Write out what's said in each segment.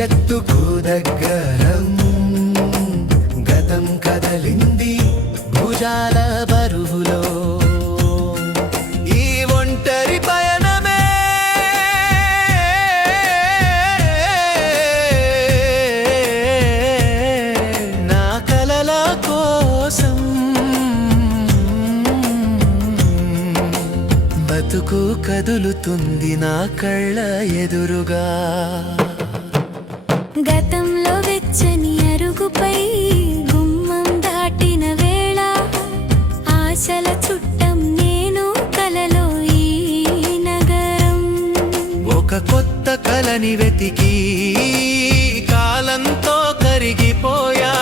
భవిష్యత్తుకు దగ్గరం గతం కదలింది భుజాల బరువులో ఈ ఒంటరి పయనమే నా కలల కోసం బతుకు కదులుతుంది నా కళ్ళ ఎదురుగా గతంలో వెచ్చని అరుగుపై గుమ్మం దాటిన వేళ ఆశల చుట్టం నేను కలలో ఈ నగరం ఒక కొత్త కలని వెతికి కాలంతో కరిగిపోయా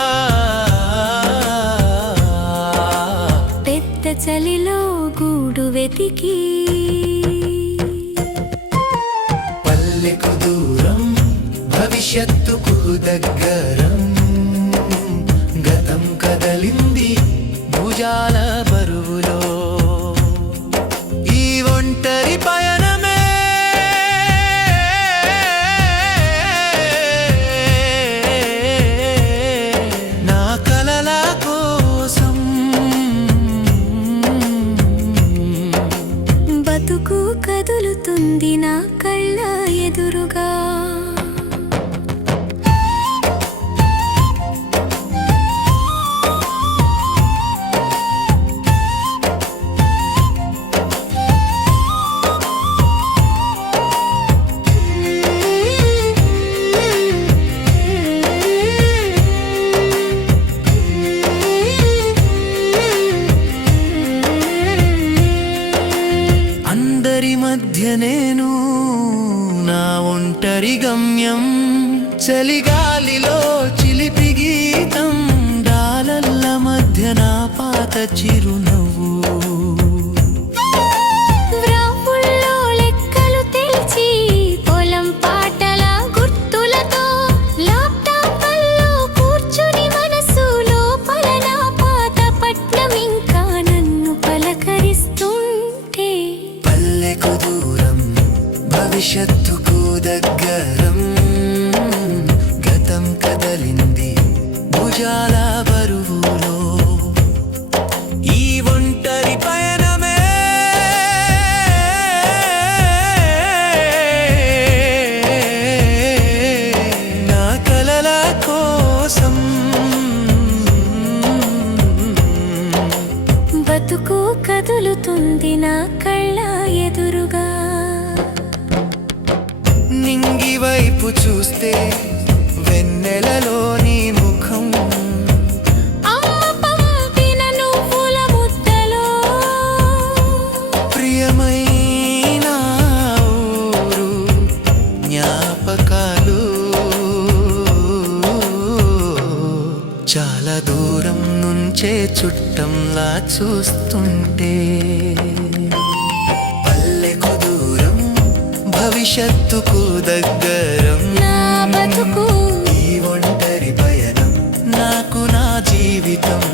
పెద్ద చలిలో గూడు వెతికి పల్లెకు దూరం భవిష్యత్తుకు దగ్గరం గతం కదలింది భుజాల బరువులో ఈ ఒంటరి పయనమే నా కలల కోసం బతుకు కదులుతుంది నా కళ్ళ ఎదురుగా అందరి మధ్య నేను నా ఒంటరి గమ్యం చలిగాలిలో చిలిపి గీతం డాలల్ల మధ్య నా పాత చిరునవ్వు వ్రాపుల్లో లెక్కలు తెల్చి పొలం పాటల గుర్తులతో ల్యాప్టాప్లో కూర్చుని మనసు లోపల నా పాత పట్నం ఇంకా నన్ను పలకరిస్తుంటే పల్లెకు దూరం భవిష్యత్తుకు దగ్గరం గతం కదలింది భుజాల బరువులో ఈ ఒంటరి పయనమే నా కలల కోసం బతుకు కదులుతుంది నా కళ్ళ ఎదురుగా నింగి వైపు చూస్తే వెన్నెలలో నీ ముఖం అమ్మ పంపిన నువ్వుల ముద్దలో ప్రియమైన ఊరు జ్ఞాపకాలు చాలా దూరం నుంచే చుట్టంలా చూస్తుంటే పల్లెకు దూరం భవిష్యత్తుకు దగ్గరం నా బతుకు ఈ ఒంటరి పయనం నాకు నా జీవితం